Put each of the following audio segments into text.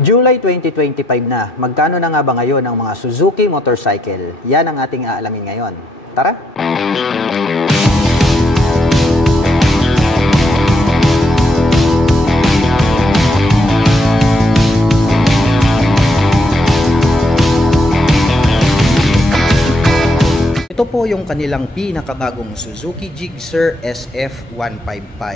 July 2025 na, magkano na nga ba ngayon ang mga Suzuki motorcycle? Yan ang ating aalamin ngayon. Tara! Ito po yung kanilang pinakabagong Suzuki Gixxer SF155.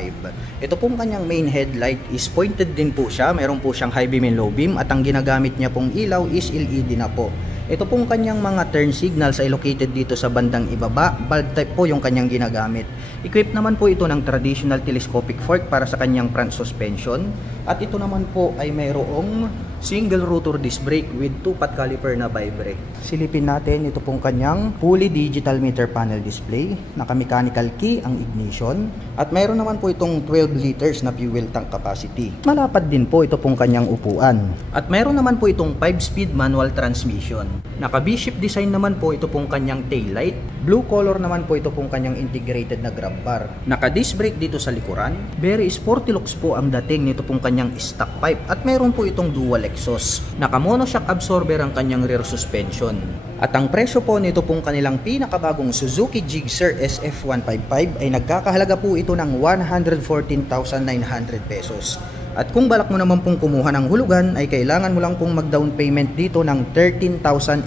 Ito pong kanyang main headlight is pointed din po siya. Meron po siyang high beam and low beam at ang ginagamit niya pong ilaw is LED na po. Ito pong kanyang mga turn signals ay located dito sa bandang ibaba. Bulb type po yung kanyang ginagamit. Equipped naman po ito ng traditional telescopic fork para sa kanyang front suspension. At ito naman po ay mayroong single rotor disc brake with 2-pot caliper na bi-brake. Silipin natin ito pong kanyang fully digital meter panel display. Naka-mechanical key ang ignition. At mayroon naman po itong 12 liters na fuel tank capacity. Malapad din po ito pong kanyang upuan. At mayroon naman po itong 5-speed manual transmission. Naka-V-shape design naman po ito pong kanyang taillight. Blue color naman po ito pong kanyang integrated na grab bar. Naka-disc brake dito sa likuran. Very sporty looks po ang dating nito pong kanyang stock pipe. At mayroon po itong dual exhaust. Naka-monoshock absorber ang kanyang rear suspension. At ang presyo po nito pong kanilang pinakabagong Suzuki Gixxer SF155 ay nagkakahalaga po ito ng 114,900 pesos. At kung balak mo naman pong kumuha ng hulugan ay kailangan mo lang pong mag-down payment dito ng 13,800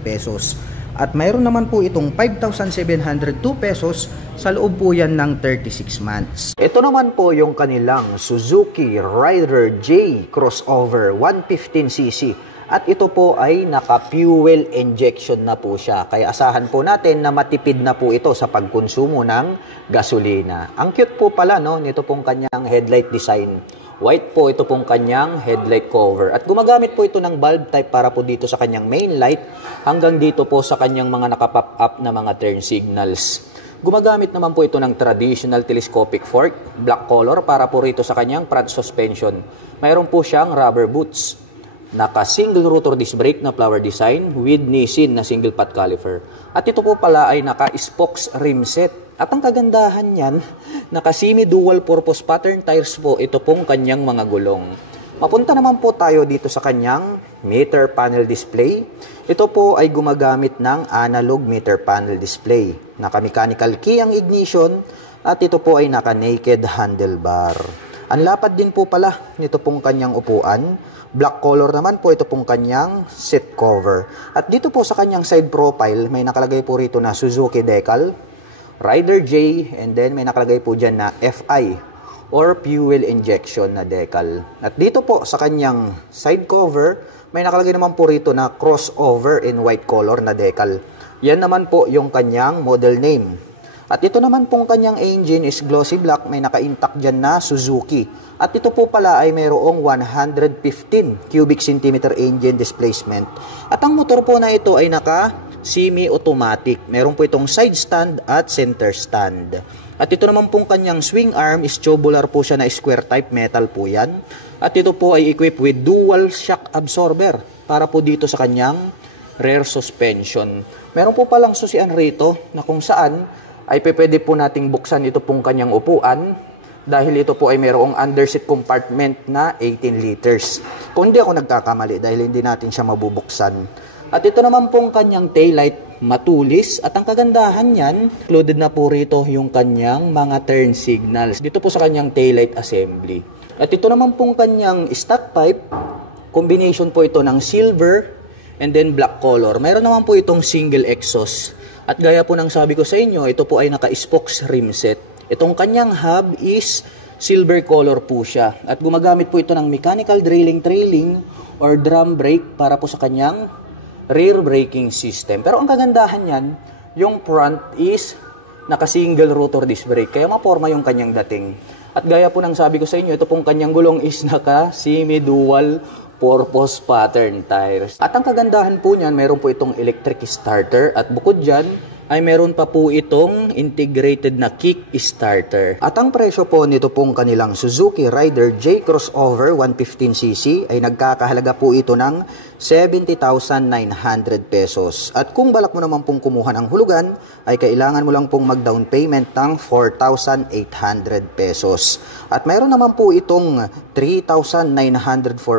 pesos. At mayroon naman po itong 5,702 pesos sa loob po yan ng 36 months. Ito naman po yung kanilang Suzuki Rider J Crossover 115cc. At ito po ay naka-fuel injection na po siya. Kaya asahan po natin na matipid na po ito sa pagkonsumo ng gasolina. Ang cute po pala nito pong kanyang headlight design. White po ito pong kanyang headlight cover. At gumagamit po ito ng bulb type para po dito sa kanyang main light hanggang dito po sa kanyang mga nakapop up na mga turn signals. Gumagamit naman po ito ng traditional telescopic fork, black color para po rito sa kanyang front suspension. Mayroon po siyang rubber boots. Naka-single rotor disc brake na flower design with Nissin na single pot caliper. At ito po pala ay naka-spokes rim set. At ang kagandahan niyan, naka-semi dual purpose pattern tires po ito pong kanyang mga gulong. Mapunta naman po tayo dito sa kanyang meter panel display. Ito po ay gumagamit ng analog meter panel display. Naka-mechanical key ang ignition at ito po ay naka-naked handlebar. Ang lapad din po pala nito pong kanyang upuan. Black color naman po ito pong kanyang seat cover. At dito po sa kanyang side profile, may nakalagay po rito na Suzuki decal, Rider J, and then may nakalagay po dyan na FI or fuel injection na decal. At dito po sa kanyang side cover, may nakalagay naman po rito na crossover in white color na decal. Yan naman po yung kanyang model name. At ito naman pong kanyang engine is glossy black, may naka-intact dyan na Suzuki. At ito po pala ay mayroong 115 cubic centimeter engine displacement. At ang motor po na ito ay naka-semi-automatic. Meron po itong side stand at center stand. At ito naman pong kanyang swing arm is tubular po siya na square type metal po yan. At ito po ay equipped with dual shock absorber para po dito sa kanyang rear suspension. Meron po palang susian rito na kung saan ay pwede po nating buksan ito pong kanyang upuan dahil ito po ay mayroong underseat compartment na 18 liters. Kung hindi ako nagkakamali dahil hindi natin siya mabubuksan. At ito naman pong kanyang taillight matulis at ang kagandahan niyan, included na po rito yung kanyang mga turn signals dito po sa kanyang taillight assembly. At ito naman pong kanyang stock pipe, combination po ito ng silver and then black color. Mayroon naman po itong single exhaust. At gaya po ng sabi ko sa inyo, ito po ay naka-spokes rim set. Itong kanyang hub is silver color po siya. At gumagamit po ito ng mechanical trailing or drum brake para po sa kanyang rear braking system. Pero ang kagandahan niyan, yung front is naka-single rotor disc brake. Kaya maporma yung kanyang dating. At gaya po ng sabi ko sa inyo, ito pong kanyang gulong is naka-semi-dual purpose pattern tires. At ang kagandahan po niyan, mayroon po itong electric starter at bukod dyan, ay meron pa po itong integrated na kick starter. At ang presyo po nito pong kanilang Suzuki Rider J Crossover 115cc ay nagkakahalaga po ito ng 70,900 pesos. At kung balak mo naman pong kumuha ng hulugan, ay kailangan mo lang pong mag-down payment ng 4,800 pesos. At mayroon naman po itong 3,904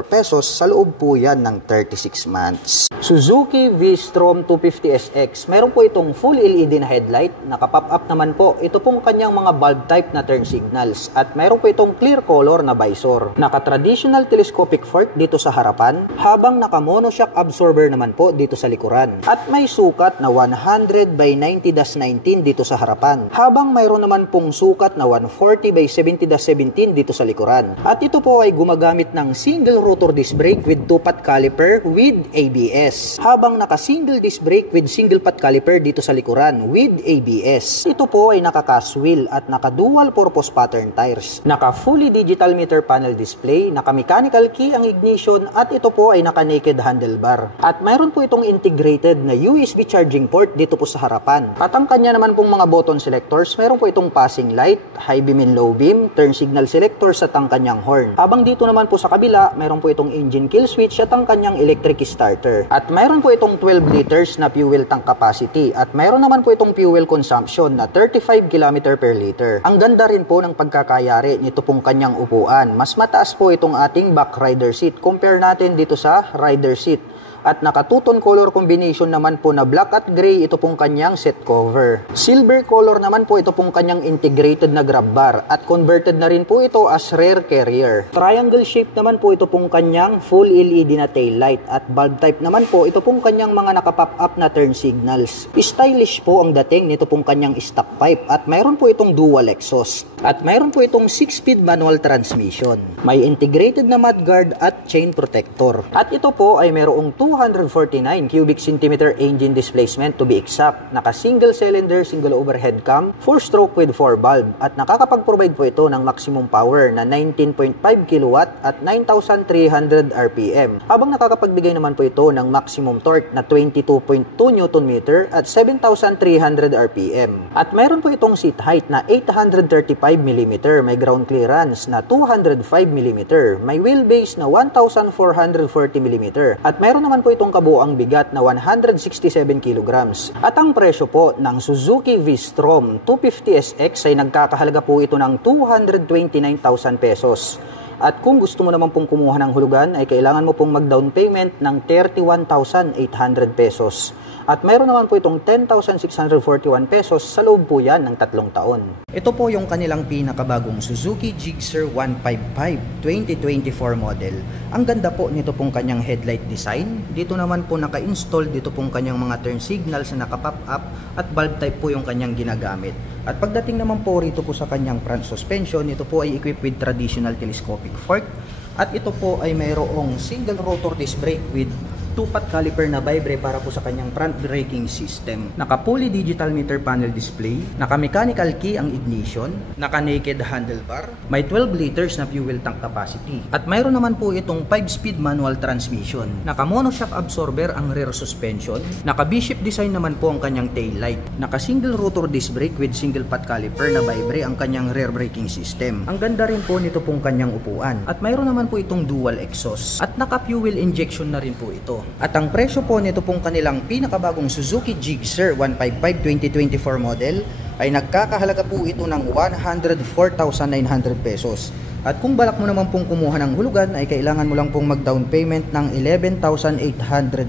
pesos sa loob po yan ng 36 months. Suzuki V-Strom 250SX, meron po itong full LED na headlight, naka-pop up naman po. Ito pong kanyang mga bulb type na turn signals. At meron po itong clear color na visor. Naka-traditional telescopic fork dito sa harapan, habang naka-monoshock absorber naman po dito sa likuran. At may sukat na 100 by 90-19 dito sa harapan, habang mayroon naman pong sukat na 140 by 70-17 dito sa likuran. At ito po ay gumagamit ng single rotor disc brake with 2-pot caliper with ABS, habang naka-single disc brake with single pot caliper dito sa likuran with ABS. Ito po ay naka-cast wheel at naka-dual purpose pattern tires. Naka-fully digital meter panel display, naka-mechanical key ang ignition, at ito po ay naka-naked handlebar. At mayroon po itong integrated na USB charging port dito po sa harapan. At ang kanya naman pong mga button selectors, mayroon po itong passing light, high beam and low beam, turn signal selectors at ang kanyang horn. Habang dito naman po sa kabila, mayroon po itong engine kill switch at ang kanyang electric starter. At mayroon po itong 12 liters na fuel tank capacity, at mayroon naman po itong fuel consumption na 35 km per liter. Ang ganda rin po ng pagkakayari nito pong kanyang upuan. Mas mataas po itong ating back rider seat compare natin dito sa rider seat. At naka two-tone color combination naman po na black at gray ito pong kanyang seat cover. Silver color naman po ito pong kanyang integrated na grab bar, at converted na rin po ito as rear carrier. Triangle shape naman po ito pong kanyang full LED na tail light, at bulb type naman po ito pong kanyang mga naka-pop up na turn signals. Stylish po ang dating nito pong kanyang stock pipe, at mayroon po itong dual exhaust. At mayroon po itong 6-speed manual transmission. May integrated na mudguard at chain protector. At ito po ay mayroong 249 cubic centimeter engine displacement to be exact. Naka single cylinder, single overhead cam, 4-stroke with 4 valve, at nakakapag-provide po ito ng maximum power na 19.5 kW at 9,300 RPM. Habang nakakapagbigay naman po ito ng maximum torque na 22.2 Nm at 7,300 RPM. At mayroon po itong seat height na 835 mm, may ground clearance na 205 mm, may wheelbase na 1,440 mm, at mayroon naman po itong kabuang bigat na 167 kg. At ang presyo po ng Suzuki V-Strom 250SX ay nagkakahalaga po ito ng 229,000 pesos. At kung gusto mo naman pong kumuha ng hulugan, ay kailangan mo pong mag-down payment ng 31,800 pesos. At mayroon naman po itong 10,641 pesos sa loob po yan ng 3 taon. Ito po yung kanilang pinakabagong Suzuki Gixxer 155 2024 model. Ang ganda po nito pong kanyang headlight design. Dito naman po naka-install dito pong kanyang mga turn signals na naka-pop up, at bulb type po yung kanyang ginagamit. At pagdating naman po rito po sa kanyang front suspension, ito po ay equipped with traditional telescopic fork. At ito po ay mayroong single rotor disc brake with 2-pot caliper na vibre para po sa kanyang front braking system. Naka-fully digital meter panel display, naka-mechanical key ang ignition, naka-naked handlebar, may 12 liters na fuel tank capacity. At mayroon naman po itong 5-speed manual transmission. Naka-monoshock absorber ang rear suspension, naka-V-shape design naman po ang kanyang tail light, naka-single rotor disc brake with single pot caliper na vibre ang kanyang rear braking system. Ang ganda rin po nito pong kanyang upuan. At mayroon naman po itong dual exhaust, at naka-fuel injection na rin po ito. At ang presyo po nito pong kanilang pinakabagong Suzuki Gixxer 155 2024 model ay nagkakahalaga po ito ng 104,900 pesos. At kung balak mo naman pong kumuha ng hulugan, ay kailangan mo lang pong mag-down payment ng 11,800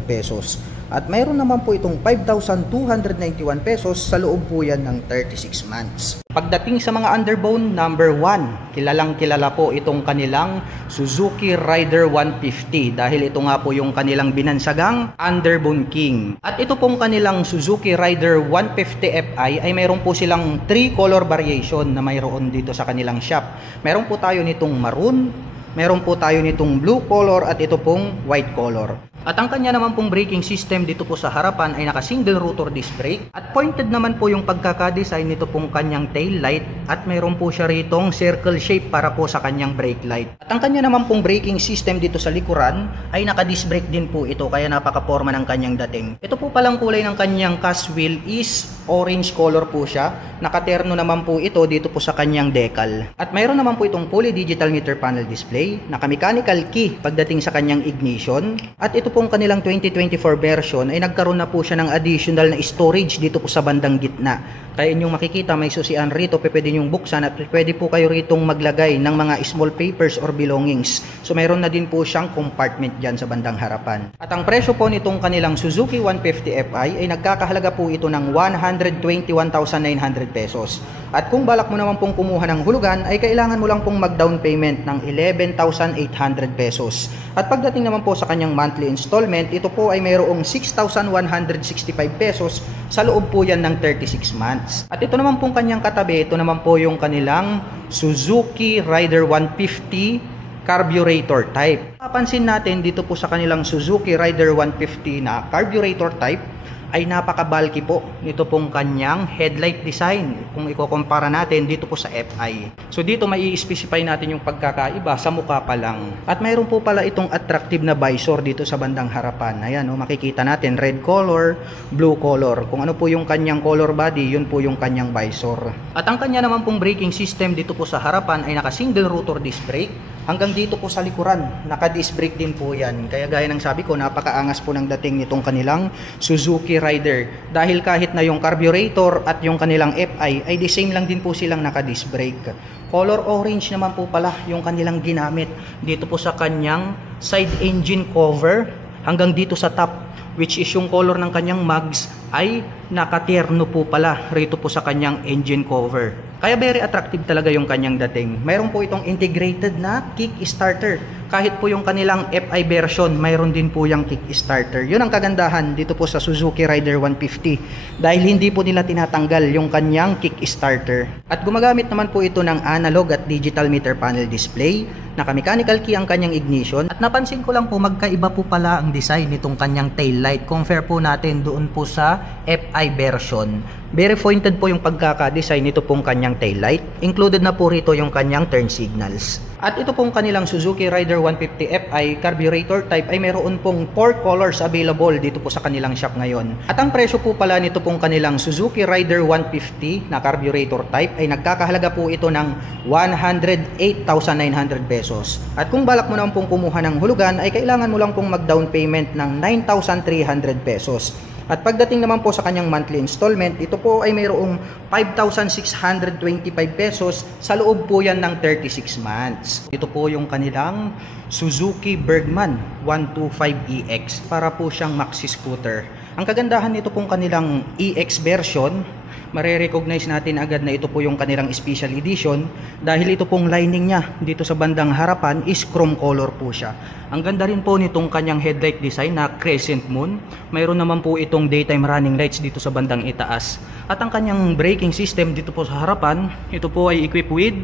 pesos. At mayroon naman po itong 5,291 pesos sa loob po yan ng 36 months. Pagdating sa mga underbone, number 1, kilalang kilala po itong kanilang Suzuki Rider 150 dahil ito nga po yung kanilang binansagang underbone king. At ito pong kanilang Suzuki Rider 150 Fi ay mayroon po silang 3 color variation na mayroon dito sa kanilang shop. Meron po tayo nitong maroon, meron po tayo nitong blue color, at ito pong white color. At ang kanya naman pong braking system dito po sa harapan ay naka single rotor disc brake, at pointed naman po yung pagkakadesign nito pong kanyang tail light, at mayroon po siya ritong circle shape para po sa kanyang brake light. At ang kanya naman pong braking system dito sa likuran ay naka disc brake din po ito, kaya napaka-forma ng kanyang dating. Ito po palang kulay ng kanyang cast wheel is orange color po siya. Nakaterno naman po ito dito po sa kanyang decal. At mayroon naman po itong fully digital meter panel display, naka-mechanical key pagdating sa kanyang ignition. At ito pong kanilang 2024 version ay nagkaroon na po siya ng additional na storage dito po sa bandang gitna. Kaya inyong makikita may susian rito, pwede nyong buksan at pwede po kayo ritong maglagay ng mga small papers or belongings. So mayroon na din po siyang compartment dyan sa bandang harapan. At ang presyo po nitong kanilang Suzuki 150 Fi ay nagkakahalaga po ito ng 121,900 pesos. At kung balak mo naman pong kumuha ng hulugan ay kailangan mo lang pong mag-down payment ng 11,800 pesos. At pagdating naman po sa kanyang monthly installment, ito po ay mayroong 6,165 pesos, sa loob po yan ng 36 months. At ito naman pong kanyang katabi, ito naman po yung kanilang Suzuki Rider 150 carburetor type. Papansin natin dito po sa kanilang Suzuki Rider 150 na carburetor type ay napaka-bulky po nito pong kanyang headlight design kung ikukumpara natin dito po sa FI. So dito may i-specify natin yung pagkakaiba sa mukha pa lang. At mayroon po pala itong attractive na visor dito sa bandang harapan. Ayan, makikita natin red color, blue color. Kung ano po yung kanyang color body, yun po yung kanyang visor. At ang kanya naman pong braking system dito po sa harapan ay naka single rotor disc brake. Hanggang dito po sa likuran, naka-disc brake din po yan. Kaya gaya ng sabi ko, napakaangas po ng dating nitong kanilang Suzuki Rider. Dahil kahit na yung carburetor at yung kanilang FI ay the same lang din po silang naka-disc brake. Color orange naman po pala yung kanilang ginamit dito po sa kanyang side engine cover hanggang dito sa top, which is yung color ng kanyang mags ay nakaterno po pala rito po sa kanyang engine cover. Kaya very attractive talaga yung kanyang dating. Mayroon po itong integrated na kick starter. Kahit po yung kanilang FI version, mayroon din po yung kick starter. Yun ang kagandahan dito po sa Suzuki Rider 150 dahil hindi po nila tinatanggal yung kanyang kick starter. At gumagamit naman po ito ng analog at digital meter panel display. Naka-mechanical key ang kanyang ignition. At napansin ko lang po magkaiba po pala ang design nitong kanyang tail light. Compare po natin doon po sa FI version. Very pointed po yung pagkaka-design nito pong kanyang taillight. Included na po rito yung kanyang turn signals. At ito pong kanilang Suzuki Rider 150 Fi carburetor type ay mayroon pong 4 colors available dito po sa kanilang shop ngayon. At ang presyo po pala nito pong kanilang Suzuki Rider 150 na carburetor type ay nagkakahalaga po ito ng 108,900 pesos. At kung balak mo naman pong kumuha ng hulugan ay kailangan mo lang pong mag-down payment ng 9,300 pesos. At pagdating naman po sa kanyang monthly installment, ito po ay mayroong 5,625 pesos, sa loob po yan ng 36 months. Ito po yung kanilang Suzuki Bergman 125EX, para po siyang maxi scooter. Ang kagandahan nito pong kanilang EX version, marirecognize natin agad na ito po yung kanilang special edition dahil ito pong lining niya dito sa bandang harapan is chrome color po siya. Ang ganda rin po nitong kanyang headlight design na crescent moon. Mayroon naman po itong daytime running lights dito sa bandang itaas. At ang kanyang braking system dito po sa harapan, ito po ay equipped with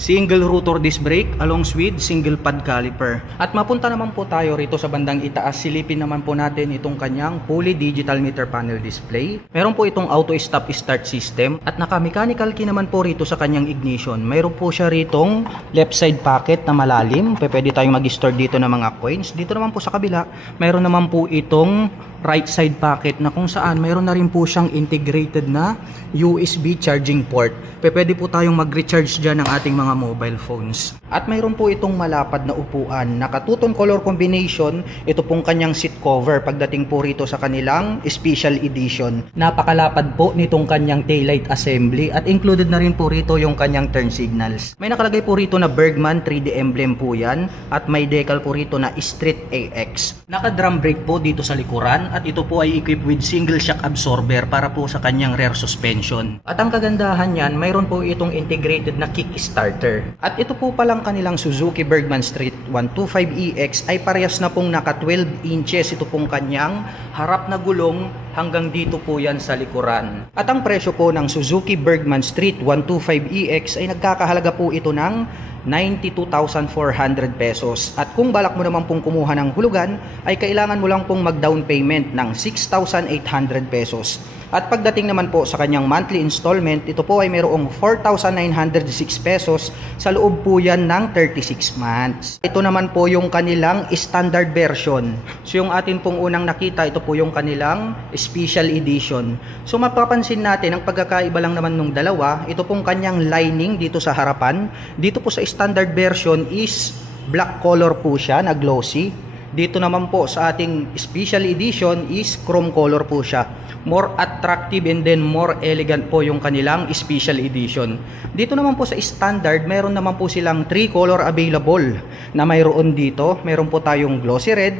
single rotor disc brake along with single pad caliper. At mapunta naman po tayo rito sa bandang itaas. Silipin naman po natin itong kanyang fully digital meter panel display. Meron po itong auto stop start system at naka-mechanical key naman po rito sa kanyang ignition. Mayroon po siya ritong left side pocket na malalim. Pwede tayong mag-store dito ng mga coins. Dito naman po sa kabila, mayroon naman po itong right side pocket na kung saan mayroon na rin po siyang integrated na USB charging port. Pwede po tayong mag-recharge dyan ng ating mga mobile phones. At mayroon po itong malapad na upuan. Naka-two-tone color combination. Ito pong kanyang seat cover pagdating po rito sa kanilang special edition. Napakalapad po nitong kanyang taillight assembly at included na rin po rito yung kanyang turn signals. May nakalagay po rito na Bergman 3D emblem po yan at may decal po rito na Street AX. Naka-drum brake po dito sa likuran at ito po ay equipped with single shock absorber para po sa kanyang rear suspension. At ang kagandahan yan, mayroon po itong integrated na kick starter. At ito po palang kanilang Suzuki Bergman Street 125EX ay parehas na pong naka 12 inches ito pong kanyang harap na gulong hanggang dito po yan sa likuran. At ang presyo po ng Suzuki Bergman Street 125EX ay nagkakahalaga po ito ng 92,400 pesos. At kung balak mo naman pong kumuha ng hulugan ay kailangan mo lang pong mag-down payment ng 6,800 pesos. At pagdating naman po sa kanyang monthly installment, ito po ay mayroong 4,906 pesos, sa loob po yan ng 36 months. Ito naman po yung kanilang standard version. So yung atin pong unang nakita, ito po yung kanilang Special Edition. So mapapansin natin ang pagkakaiba lang naman nung dalawa, ito pong kanyang lining dito sa harapan. Dito po sa standard version is black color po siya na glossy. Dito naman po sa ating Special Edition is chrome color po siya. More attractive and then more elegant po yung kanilang Special Edition. Dito naman po sa standard, meron naman po silang 3 color available na mayroon dito. Meron po tayong glossy red,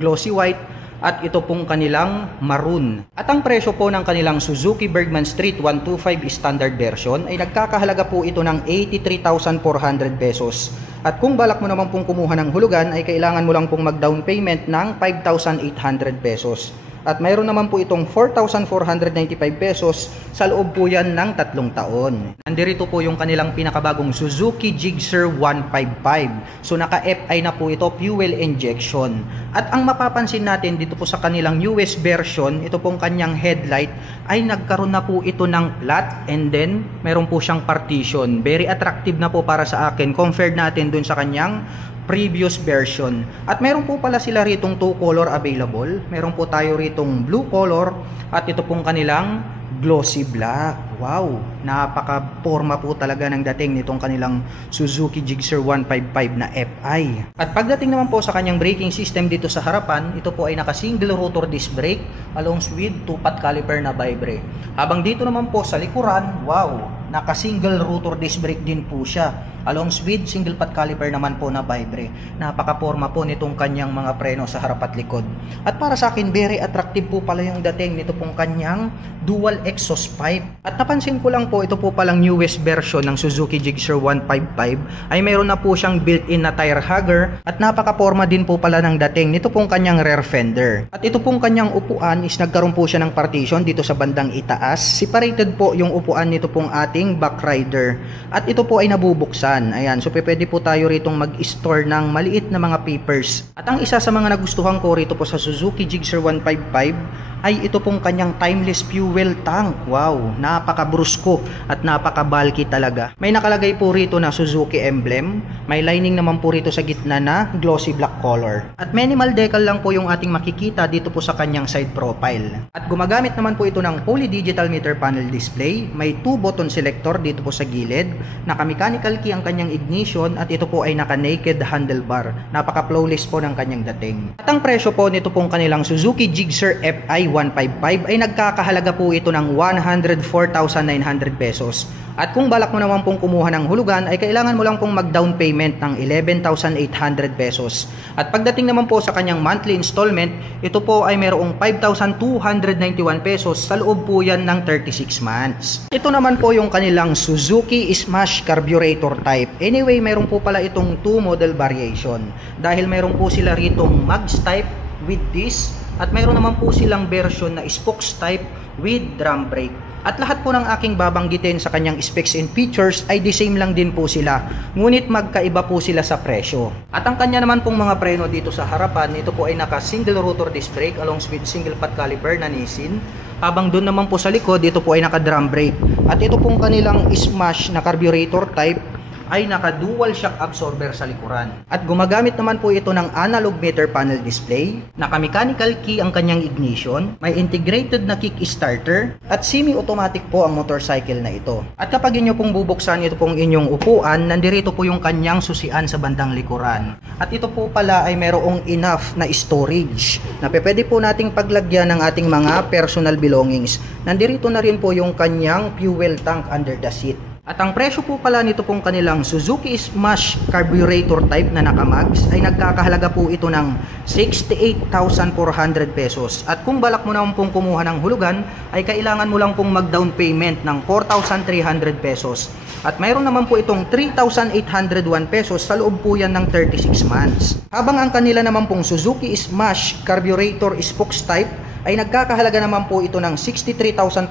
glossy white, at ito pong kanilang maroon. At ang presyo po ng kanilang Suzuki Bergman Street 125 standard version ay nagkakahalaga po ito ng 83,400 pesos. At kung balak mo naman pong kumuha ng hulugan ay kailangan mo lang pong mag-down payment ng 5,800 pesos. At mayroon naman po itong 4,495 pesos sa loob po yan ng 3 taon. Nandito po yung kanilang pinakabagong Suzuki Gixxer 155. So naka-FI na po ito, fuel injection. At ang mapapansin natin dito po sa kanilang newest version, ito pong kanyang headlight ay nagkaroon na po ito ng flat and then meron po siyang partition. Very attractive na po para sa akin compared natin dun sa kanyang previous version. At meron po pala sila ritong 2 color available. Meron po tayo ritong blue color at ito pong kanilang glossy black. Wow, napaka-forma po talaga ng dating nitong kanilang Suzuki Gixxer 155 na FI. At pagdating naman po sa kanyang braking system dito sa harapan, ito po ay naka-single rotor disc brake along with 2-pot caliper na vibre. Habang dito naman po sa likuran, wow, naka-single rotor disc brake din po siya along with single pot caliper naman po na vibre. Napaka-forma po nitong kanyang mga preno sa harap at likod. At para sa akin, very attractive po pala yung dating nito pong kanyang dual exhaust pipe. At napansin ko lang po, ito po palang newest version ng Suzuki Gixxer 155 ay mayroon na po siyang built-in na tire hugger at napaka-forma din po pala ng dating nito pong kanyang rear fender. At ito pong kanyang upuan is nagkaroon po siya ng partition dito sa bandang itaas. Separated po yung upuan nito pong ating back rider. At ito po ay nabubuksan. Ayan, so pwede po tayo ritong mag-store ng maliit na mga papers. At ang isa sa mga nagustuhan ko rito po sa Suzuki Gixxer 155 ay ito pong kanyang timeless fuel tank. Wow, napaka-brusko at napaka-bulky talaga. May nakalagay po rito na Suzuki emblem. May lining naman po rito sa gitna na glossy black color. At minimal decal lang po yung ating makikita dito po sa kanyang side profile. At gumagamit naman po ito ng fully digital meter panel display. May 2 button selector dito po sa gilid. Naka-mechanical key ang kanyang ignition at ito po ay naka-naked handlebar. Napaka-flawless po ng kanyang dating. At ang presyo po nito pong kanilang Suzuki Gixxer FI 155 ay nagkakahalaga po ito ng 104,900 pesos. At kung balak mo naman pong kumuha ng hulugan ay kailangan mo lang pong mag-down payment ng 11,800 pesos. At pagdating naman po sa kanyang monthly installment, ito po ay mayroong 5,291 pesos sa loob po yan ng 36 months. Ito naman po yung kanilang Suzuki Smash carburetor type. Anyway, meron po pala itong 2 model variation. Dahil meron po sila ritong mags type with disc at mayroon naman po silang version na spokes type with drum brake. At lahat po ng aking babanggitin sa kanyang specs and features ay the same lang din po sila. Ngunit magkaiba po sila sa presyo. At ang kanya naman pong mga preno dito sa harapan, ito po ay naka single rotor disc brake along with single pot caliper na Nissin. Habang doon naman po sa likod, ito po ay naka drum brake. At ito pong kanilang Smash na carburetor type ay naka dual shock absorber sa likuran. At gumagamit naman po ito ng analog meter panel display, naka mechanical key ang kanyang ignition, may integrated na kick starter, at semi-automatic po ang motorcycle na ito. At kapag inyo pong bubuksan ito pong inyong upuan, nandirito po yung kanyang susian sa bandang likuran. At ito po pala ay merong enough na storage na pwede po nating paglagyan ng ating mga personal belongings. Nandirito na rin po yung kanyang fuel tank under the seat. At ang presyo po pala nito pong kanilang Suzuki Smash carburetor type na nakamags ay nagkakahalaga po ito ng 68,400 pesos. At kung balak mo naman pong kumuha ng hulugan ay kailangan mo lang pong mag-down payment ng 4,300 pesos. At mayroon naman po itong 3,801 pesos sa loob po yan ng 36 months. Habang ang kanila naman pong Suzuki Smash carburetor spokes type ay nagkakahalaga naman po ito ng 63,400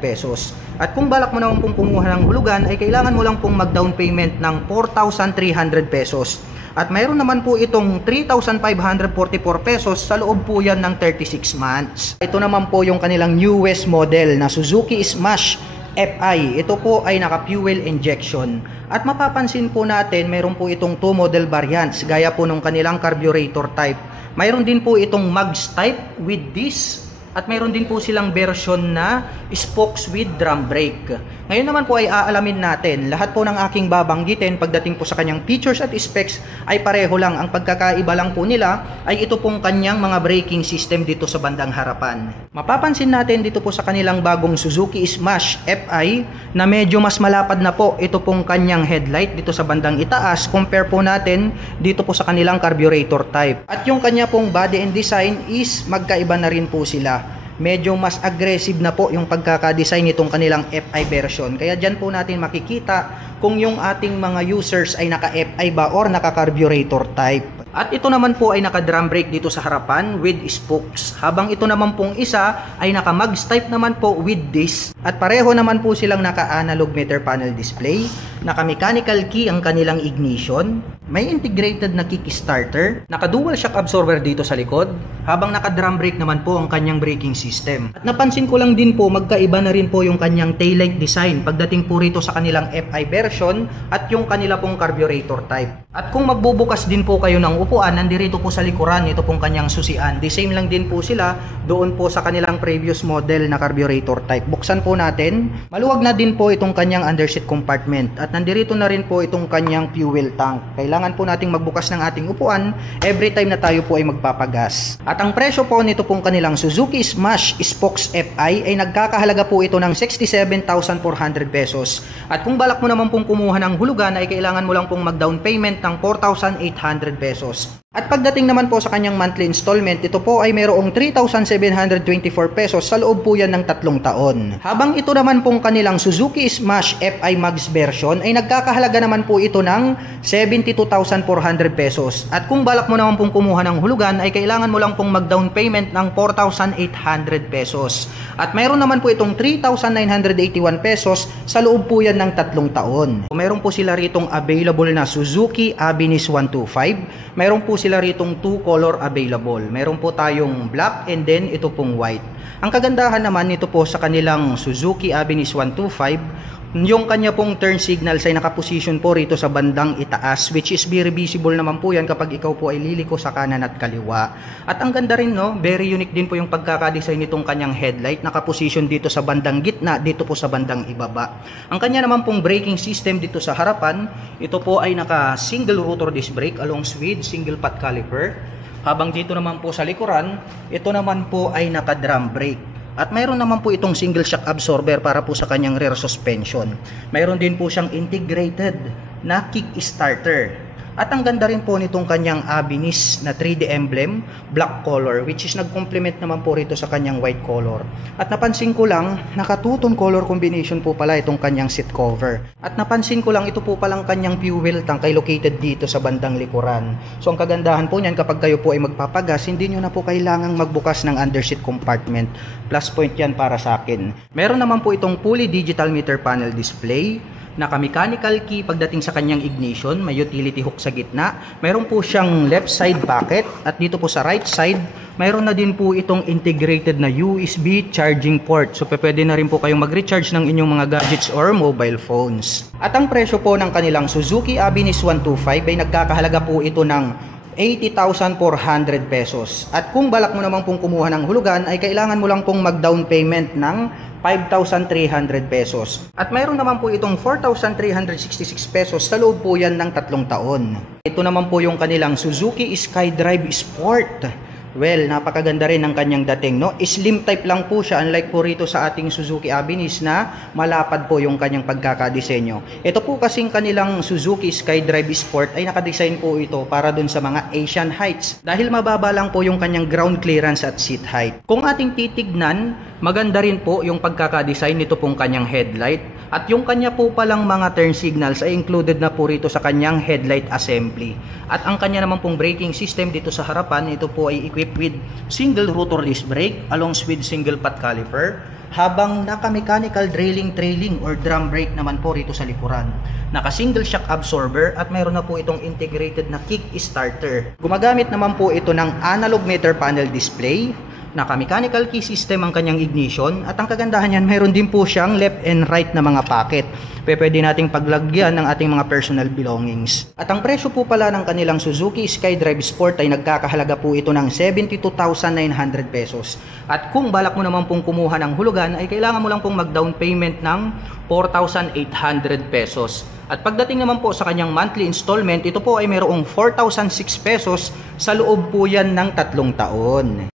pesos. At kung balak mo naman pong kumuha ng hulugan ay kailangan mo lang pong mag-down payment ng 4,300 pesos. At mayroon naman po itong 3,544 pesos sa loob po yan ng 36 months. Ito naman po yung kanilang newest model na Suzuki Smash FI. Ito po ay naka-fuel injection. At mapapansin po natin, mayroon po itong 2 model variants gaya po nung kanilang carburetor type. Mayroon din po itong mags type with disc at mayroon din po silang version na spokes with drum brake. Ngayon naman po ay aalamin natin, lahat po ng aking babanggitin pagdating po sa kanyang features at specs ay pareho lang. Ang pagkakaiba lang po nila ay ito pong kanyang mga braking system dito sa bandang harapan. Mapapansin natin dito po sa kanilang bagong Suzuki Smash FI na medyo mas malapad na po ito pong kanyang headlight dito sa bandang itaas compare po natin dito po sa kanilang carburetor type. At yung kanya pong body and design is magkaiba na rin po sila. Medyo mas aggressive na po yung pagkakadesign nitong kanilang FI version. Kaya dyan po natin makikita kung yung ating mga users ay naka-FI ba or naka-carburetor type. At ito naman po ay naka-drum brake dito sa harapan with spokes. Habang ito naman pong isa ay naka-mags type naman po with disc. At pareho naman po silang naka-analog meter panel display. Naka-mechanical key ang kanilang ignition. May integrated na kickstarter. Naka-dual shock absorber dito sa likod. Habang naka-drum brake naman po ang kanyang braking system. At napansin ko lang din po magkaiba na rin po yung kanyang taillight design pagdating po rito sa kanilang FI version at yung kanila pong carburetor type. At kung magbubukas din po kayo ng upuan, nandirito po sa likuran, ito pong kanyang susian. The same lang din po sila doon po sa kanilang previous model na carburetor type. Buksan po natin. Maluwag na din po itong kanyang underseat compartment. At nandirito na rin po itong kanyang fuel tank. Kailangan po nating magbukas ng ating upuan every time na tayo po ay magpapagas. At ang presyo po nito pong kanilang Suzuki Smash Spokes FI ay nagkakahalaga po ito ng 67,400 pesos. At kung balak mo naman pong kumuha ng hulugan ay kailangan mo lang pong mag-down payment ng 4,800 pesos. At pagdating naman po sa kanyang monthly installment, ito po ay mayroong 3,724 pesos sa loob po yan ng 3 taon. Habang ito naman pong kanilang Suzuki Smash FI Max version ay nagkakahalaga naman po ito ng 72,400 pesos. At kung balak mo naman pong kumuha ng hulugan ay kailangan mo lang pong mag-down payment ng 4,800 pesos. At mayroon naman po itong 3,981 pesos sa loob po yan ng 3 taon. Mayroon po sila ritong available na Suzuki Abinis 125. Mayroon po sila ritong 2 color available. Meron po tayong black and then ito pong white. Ang kagandahan naman nito po sa kanilang Suzuki Abinis 125, yung kanya pong turn signals ay nakaposition po rito sa bandang itaas, which is very visible naman po yan kapag ikaw po ay liliko sa kanan at kaliwa. At ang ganda rin, no, very unique din po yung pagkakadesign nitong kanyang headlight, nakaposition dito sa bandang gitna, dito po sa bandang ibaba. Ang kanya naman pong braking system dito sa harapan, ito po ay naka single rotor disc brake along with single pot caliper. Habang dito naman po sa likuran, ito naman po ay naka drum brake. At mayroon naman po itong single shock absorber para po sa kanyang rear suspension. Mayroon din po siyang integrated na kickstarter. At ang ganda rin po nitong kanyang Abinis na 3D emblem, black color, which is nag-complement naman po rito sa kanyang white color. At napansin ko lang, naka two-tone color combination po pala itong kanyang seat cover. At napansin ko lang, ito po palang kanyang fuel tank ay located dito sa bandang likuran. So ang kagandahan po niyan kapag kayo po ay magpapagas, hindi nyo na po kailangang magbukas ng underseat compartment. Plus point yan para sa akin. Meron naman po itong fully digital meter panel display, naka-mechanical key pagdating sa kanyang ignition, may utility hook sa gitna, mayroon po siyang left side bucket, at dito po sa right side, mayroon na din po itong integrated na USB charging port. So pwede na rin po kayong mag-recharge ng inyong mga gadgets or mobile phones. At ang presyo po ng kanilang Suzuki Abinis 125 ay nagkakahalaga po ito ng 80,400 pesos. At kung balak mo naman pong kumuha ng hulugan ay kailangan mo lang pong mag-down payment ng 5,300 pesos. At mayroon naman po itong 4,366 pesos sa loob po yan ng 3 taon. Ito naman po yung kanilang Suzuki SkyDrive Sport. Well, napakaganda rin ng kanyang dating, no? Slim type lang po siya, unlike po rito sa ating Suzuki Abinis na malapad po yung kanyang pagkakadesenyo. Ito po kasing kanilang Suzuki SkyDrive Sport ay nakadesign po ito para dun sa mga Asian heights. Dahil mababa lang po yung kanyang ground clearance at seat height. Kung ating titignan, maganda rin po yung pagkakadesign nito pong kanyang headlight. At yung kanya po palang mga turn signals ay included na po rito sa kanyang headlight assembly. At ang kanya naman pong braking system dito sa harapan, ito po ay equipped with single rotor disc brake along with single pot caliper. Habang naka-mechanical trailing or drum brake naman po rito sa likuran. Naka-single shock absorber at mayroon na po itong integrated na kick starter. Gumagamit naman po ito ng analog meter panel display. Naka-mechanical key system ang kanyang ignition at ang kagandahan niyan, mayroon din po siyang left and right na mga pocket. Pwede nating paglagyan ng ating mga personal belongings. At ang presyo po pala ng kanilang Suzuki SkyDrive Sport ay nagkakahalaga po ito ng 72,900 pesos. At kung balak mo naman pong kumuha ng hulugan ay kailangan mo lang pong mag-down payment ng 4,800 pesos. At pagdating naman po sa kanyang monthly installment, ito po ay mayroong 4,006 pesos sa loob po yan ng 3 taon.